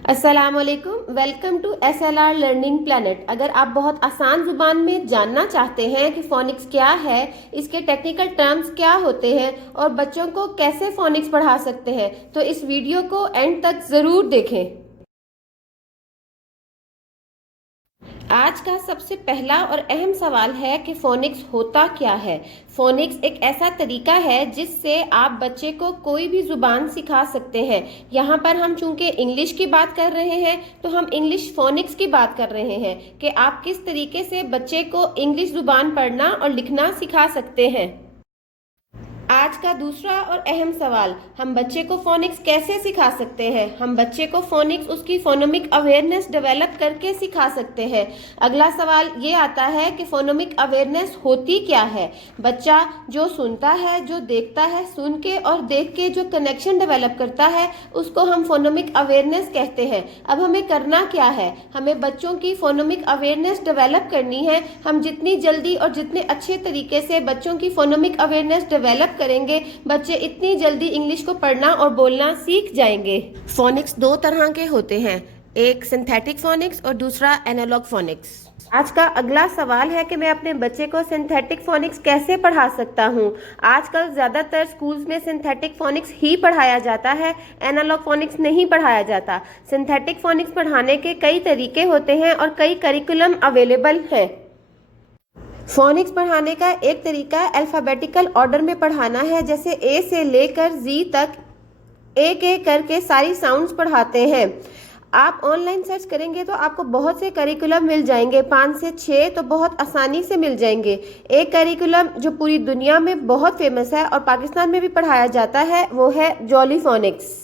अस्सलामुअलैकुम, welcome to SLR learning planet. अगर आप बहुत आसान जुबान में जानना चाहते हैं कि फोनिक्स क्या है, इसके टेक्निकल टर्म्स क्या होते हैं और बच्चों को कैसे फोनिक्स पढ़ा सकते हैं, तो इस वीडियो को एंड तक ज़रूर देखें। आज का सबसे पहला और अहम सवाल है कि फोनिक्स होता क्या है। फोनिक्स एक ऐसा तरीका है जिससे आप बच्चे को कोई भी जुबान सिखा सकते हैं। यहाँ पर हम चूंकि इंग्लिश की बात कर रहे हैं तो हम इंग्लिश फोनिक्स की बात कर रहे हैं कि आप किस तरीके से बच्चे को इंग्लिश जुबान पढ़ना और लिखना सिखा सकते हैं। आज का दूसरा और अहम सवाल, हम बच्चे को फोनिक्स कैसे सिखा सकते हैं। हम बच्चे को फोनिक्स उसकी फोनोमिक अवेयरनेस डेवलप करके सिखा सकते हैं। अगला सवाल ये आता है कि फोनोमिक अवेयरनेस होती क्या है। बच्चा जो सुनता है, जो देखता है, सुन के और देख के जो कनेक्शन डेवलप करता है उसको हम फोनोमिक अवेयरनेस कहते हैं। अब हमें करना क्या है, हमें बच्चों की फोनोमिक अवेयरनेस डेवलप करनी है। हम जितनी जल्दी और जितने अच्छे तरीके से बच्चों की फोनोमिक अवेयरनेस डेवलप करेंगे, बच्चे इतनी जल्दी इंग्लिश को पढ़ना और बोलना सीख जाएंगे। फोनिक्स दो तरह के होते हैं, एक सिंथेटिक फोनिक्स और दूसरा एनालॉग फोनिक्स। आज का अगला सवाल है कि मैं अपने बच्चे को सिंथेटिक फोनिक्स कैसे पढ़ा सकता हूँ। आजकल ज़्यादातर स्कूल्स में सिंथेटिक फोनिक्स ही पढ़ाया जाता है, एनालॉग फोनिक्स नहीं पढ़ाया जाता। सिंथेटिक फोनिक्स पढ़ाने के कई तरीके होते हैं और कई करिकुलम अवेलेबल है। फोनिक्स पढ़ाने का एक तरीका अल्फ़ाबेटिकल ऑर्डर में पढ़ाना है, जैसे ए से लेकर जी तक एक एक करके सारी साउंड्स पढ़ाते हैं। आप ऑनलाइन सर्च करेंगे तो आपको बहुत से करिकुलम मिल जाएंगे, 5 से 6 तो बहुत आसानी से मिल जाएंगे। एक करिकुलम जो पूरी दुनिया में बहुत फेमस है और पाकिस्तान में भी पढ़ाया जाता है वो है जॉली फोनिक्स।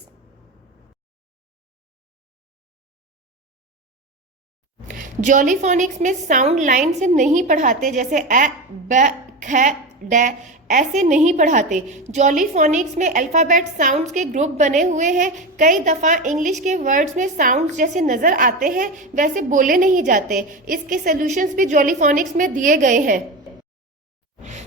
जॉली फोनिक्स में साउंड लाइन से नहीं पढ़ाते, जैसे ए ब ख ड ऐसे नहीं पढ़ाते। जॉली फोनिक्स में अल्फाबेट साउंड्स के ग्रुप बने हुए हैं। कई दफ़ा इंग्लिश के वर्ड्स में साउंड्स जैसे नज़र आते हैं वैसे बोले नहीं जाते। इसके सॉल्यूशंस भी जॉली फोनिक्स में दिए गए हैं।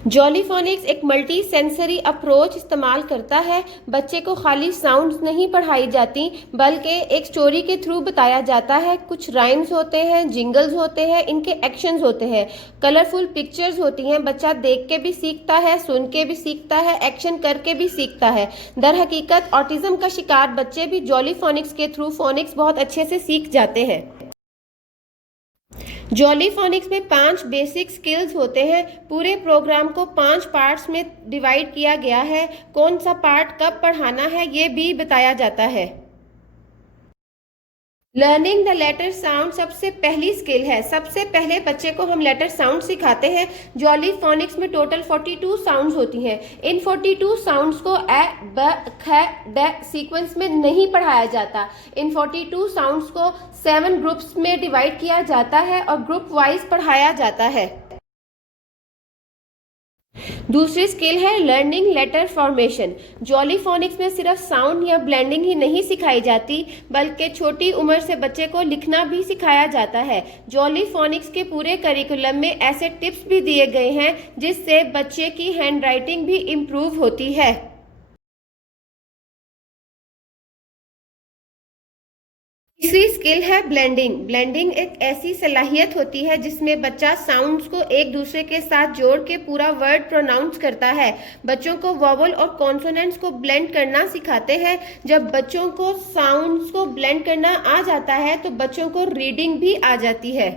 जॉली फोनिक्स एक मल्टी सेंसरी अप्रोच इस्तेमाल करता है। बच्चे को खाली साउंड्स नहीं पढ़ाई जाती बल्कि एक स्टोरी के थ्रू बताया जाता है। कुछ राइम्स होते हैं, जिंगल्स होते हैं, इनके एक्शंस होते हैं, कलरफुल पिक्चर्स होती हैं। बच्चा देख के भी सीखता है, सुन के भी सीखता है, एक्शन करके भी सीखता है। दर हकीकत ऑटिज्म का शिकार बच्चे भी जॉली फोनिक्स के थ्रू फोनिक्स बहुत अच्छे से सीख जाते हैं। जॉली फोनिक्स में 5 बेसिक स्किल्स होते हैं। पूरे प्रोग्राम को 5 पार्ट्स में डिवाइड किया गया है। कौन सा पार्ट कब पढ़ाना है ये भी बताया जाता है। लर्निंग द लेटर साउंड सबसे पहली स्किल है। सबसे पहले बच्चे को हम लेटर साउंड सिखाते हैं। जॉली फोनिक्स में टोटल 42 साउंड्स होती हैं। इन 42 साउंड्स को ए ब ख ड सीक्वेंस में नहीं पढ़ाया जाता। इन 42 साउंड्स को 7 ग्रुप्स में डिवाइड किया जाता है और ग्रुप वाइज पढ़ाया जाता है। दूसरी स्किल है learning letter formation. Jolly Phonics में सिर्फ साउंड या ब्लेंडिंग ही नहीं सिखाई जाती बल्कि छोटी उम्र से बच्चे को लिखना भी सिखाया जाता है। जॉली फोनिक्स के पूरे करिकुलम में ऐसे टिप्स भी दिए गए हैं जिससे बच्चे की हैंड राइटिंग भी इम्प्रूव होती है। तीसरी स्किल है ब्लेंडिंग। ब्लेंडिंग एक ऐसी सलाहियत होती है जिसमें बच्चा साउंड्स को एक दूसरे के साथ जोड़ के पूरा वर्ड प्रोनाउंस करता है। बच्चों को वॉवल और कॉन्सोनेंट्स को ब्लेंड करना सिखाते हैं। जब बच्चों को साउंड्स को ब्लेंड करना आ जाता है तो बच्चों को रीडिंग भी आ जाती है।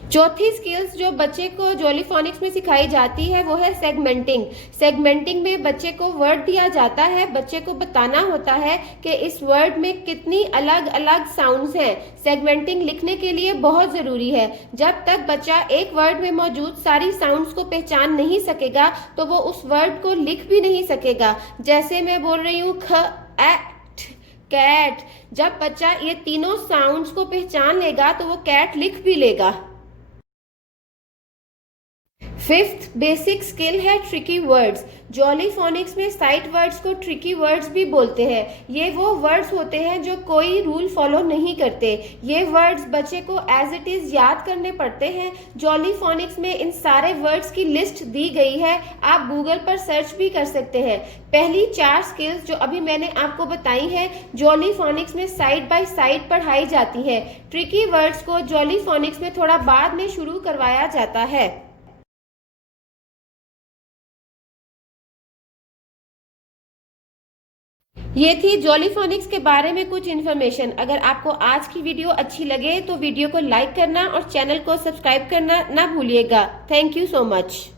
चौथी स्किल्स जो बच्चे को जॉली फोनिक्स में सिखाई जाती है वो है सेगमेंटिंग। सेगमेंटिंग में बच्चे को वर्ड दिया जाता है, बच्चे को बताना होता है कि इस वर्ड में कितनी अलग अलग साउंड्स हैं। सेगमेंटिंग लिखने के लिए बहुत ज़रूरी है। जब तक बच्चा एक वर्ड में मौजूद सारी साउंड्स को पहचान नहीं सकेगा तो वो उस वर्ड को लिख भी नहीं सकेगा। जैसे मैं बोल रही हूँ ख ए कैट, जब बच्चा ये तीनों साउंड्स को पहचान लेगा तो वो कैट लिख भी लेगा। फिफ्थ बेसिक स्किल है ट्रिकी वर्ड्स। जॉली फोनिक्स में साइट वर्ड्स को ट्रिकी वर्ड्स भी बोलते हैं। ये वो वर्ड्स होते हैं जो कोई रूल फॉलो नहीं करते। ये वर्ड्स बच्चे को एज इट इज याद करने पड़ते हैं। जॉली फोनिक्स में इन सारे वर्ड्स की लिस्ट दी गई है, आप गूगल पर सर्च भी कर सकते हैं। पहली 4 स्किल्स जो अभी मैंने आपको बताई हैं जॉली फोनिक्स में साइड बाय साइड पढ़ाई जाती हैं। ट्रिकी वर्ड्स को जॉली फोनिक्स में थोड़ा बाद में शुरू करवाया जाता है। ये थी जॉली फोनिक्स के बारे में कुछ इन्फॉर्मेशन। अगर आपको आज की वीडियो अच्छी लगे तो वीडियो को लाइक करना और चैनल को सब्सक्राइब करना ना भूलिएगा। Thank you so much.